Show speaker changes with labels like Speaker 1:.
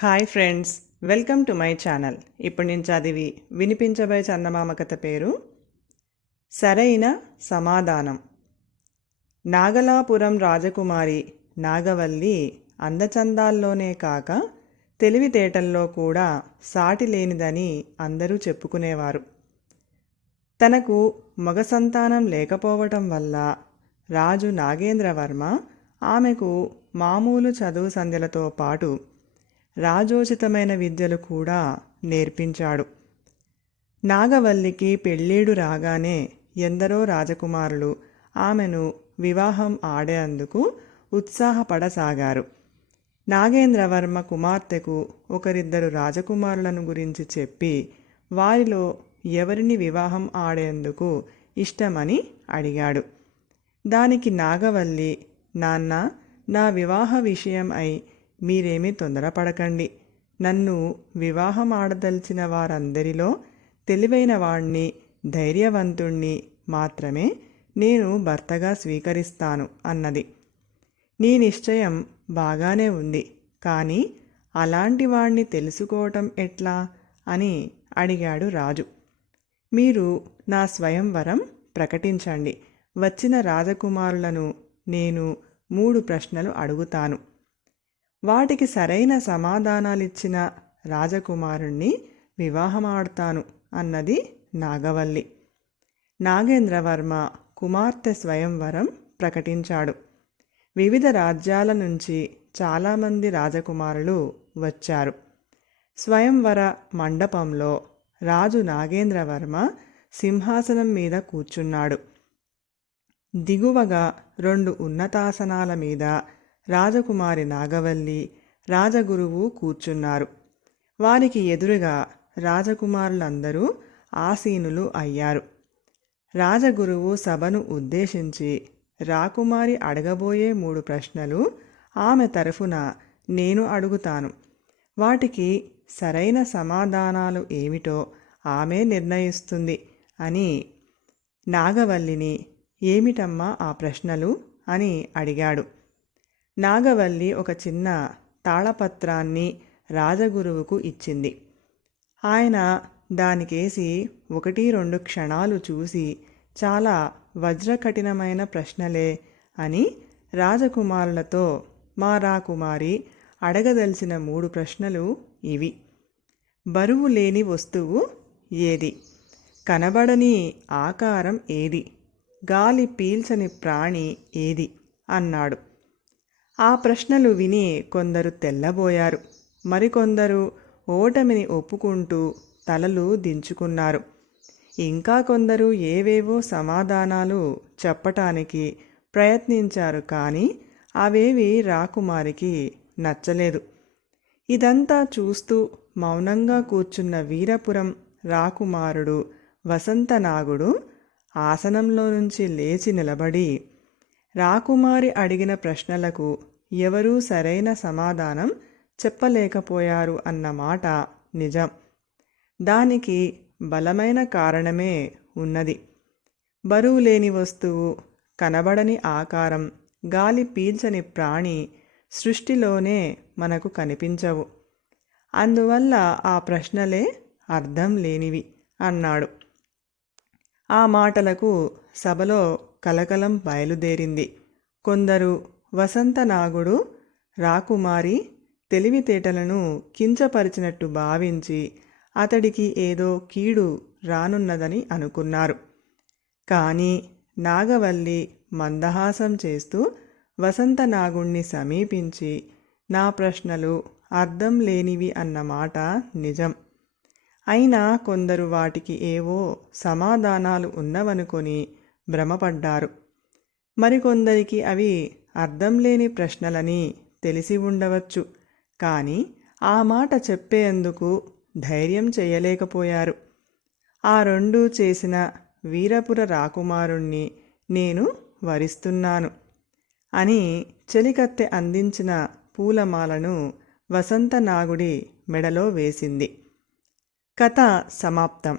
Speaker 1: Hi friends welcome to my channel. ఇప్పుడు నేను చదివి వినిపించబోయే చందమామ కథ పేరు సరైన సమాధానం. నాగలాపురం రాజకుమారి నాగవల్లి అందచందాల్లోనే కాక తెలివితేటల్లో కూడా సాటి లేనిదని అందరూ చెప్పుకునేవారు. తనకు మగ సంతానం లేకపోవటం వల్ల రాజు నాగేంద్రవర్మ ఆమెకు మామూలు చదువు సంధ్యలతో పాటు రాజోచితమైన విద్యలు కూడా నేర్పించాడు. నాగవల్లికి పెళ్ళీడు రాగానే ఎందరో రాజకుమారులు ఆమెను వివాహం ఆడేందుకు ఉత్సాహపడసాగారు. నాగేంద్రవర్మ కుమార్తెకు ఒకరిద్దరు రాజకుమారులను గురించి చెప్పి వారిలో ఎవరిని వివాహం ఆడేందుకు ఇష్టమని అడిగాడు. దానికి నాగవల్లి నాన్న నా వివాహ విషయం అయి మీరేమీ తొందరపడకండి. నన్ను వివాహం ఆడదలిచిన వారందరిలో తెలివైన వాణ్ణి ధైర్యవంతుణ్ణి మాత్రమే నేను భర్తగా స్వీకరిస్తాను అన్నది. నీ నిశ్చయం బాగానే ఉంది. కానీ అలాంటి వాణ్ణి తెలుసుకోవటం ఎట్లా? అని అడిగాడు రాజు. మీరు నా స్వయంవరం ప్రకటించండి. వచ్చిన రాజకుమారులను నేను మూడు ప్రశ్నలు అడుగుతాను. వాటికి సరైన సమాధానాలిచ్చిన రాజకుమారుణ్ణి వివాహమాడతాను అన్నది నాగవల్లి. నాగేంద్రవర్మ కుమార్తె స్వయంవరం ప్రకటించాడు. వివిధ రాజ్యాల నుంచి చాలామంది రాజకుమారులు వచ్చారు. స్వయంవర మండపంలో రాజు నాగేంద్రవర్మ సింహాసనం మీద కూర్చున్నాడు. దిగువగా రెండు ఉన్నతాసనాల మీద రాజకుమారి నాగవల్లి రాజగురువు కూర్చున్నారు. వారికి ఎదురుగా రాజకుమారులందరూ ఆసీనులు అయ్యారు. రాజగురువు సభను ఉద్దేశించి రాకుమారి అడగబోయే మూడు ప్రశ్నలు ఆమె తరఫున నేను అడుగుతాను. వాటికి సరైన సమాధానాలు ఏమిటో ఆమె నిర్ణయిస్తుంది అని నాగవల్లిని ఏమిటమ్మా ఆ ప్రశ్నలు? అని అడిగాడు. నాగవల్లి ఒక చిన్న తాళపత్రాన్ని రాజగురువుకు ఇచ్చింది. ఆయన దానికేసి ఒకటి రెండు క్షణాలు చూసి చాలా వజ్రకఠినమైన ప్రశ్నలే అని రాజకుమారులతో మా రాకుమారి అడగదలిసిన మూడు ప్రశ్నలు ఇవి. బరువు లేని వస్తువు ఏది? కనబడని ఆకారం ఏది? గాలి పీల్చని ప్రాణి ఏది? అన్నాడు. ఆ ప్రశ్నలు విని కొందరు తెల్లబోయారు. మరికొందరు ఓటమిని ఒప్పుకుంటూ తలలు దించుకున్నారు. ఇంకా కొందరు ఏవేవో సమాధానాలు చెప్పటానికి ప్రయత్నించారు కానీ అవేవి రాకుమారికి నచ్చలేదు. ఇదంతా చూస్తూ మౌనంగా కూర్చున్న వీరపురం రాకుమారుడు వసంతనాగుడు ఆసనంలో నుంచి లేచి నిలబడి రాకుమారి అడిగిన ప్రశ్నలకు ఎవరూ సరైన సమాధానం చెప్పలేకపోయారు అన్న మాట నిజం. దానికి బలమైన కారణమే ఉన్నది. బరువు లేని వస్తువు కనబడని ఆకారం గాలి పీల్చని ప్రాణి సృష్టిలోనే మనకు కనిపించవు. అందువల్ల ఆ ప్రశ్నలే అర్థం లేనివి అన్నాడు. ఆ మాటలకు సభలో కలకలం బయలుదేరింది. కొందరు వసంత నాగుడు రాకుమారి తెలివితేటలను కించపరిచినట్టు భావించి అతడికి ఏదో కీడు రానున్నదని అనుకున్నారు. కానీ నాగవల్లి మందహాసం చేస్తూ వసంత నాగుణ్ణి సమీపించి నా ప్రశ్నలు అర్థం లేనివి అన్నమాట నిజం. అయినా కొందరు వాటికి ఏవో సమాధానాలు ఉన్నవనుకొని భ్రమపడ్డారు. మరికొందరికి అవి అర్థం లేని ప్రశ్నలని తెలిసి ఉండవచ్చు. కానీ ఆ మాట చెప్పేందుకు ధైర్యం చేయలేకపోయారు. ఆ రెండూ చేసిన వీరపుర రాకుమారుణ్ణి నేను వరిస్తున్నాను అని చెలికత్తె అందించిన పూలమాలను వసంతనాగుడి మెడలో వేసింది. కథ సమాప్తం.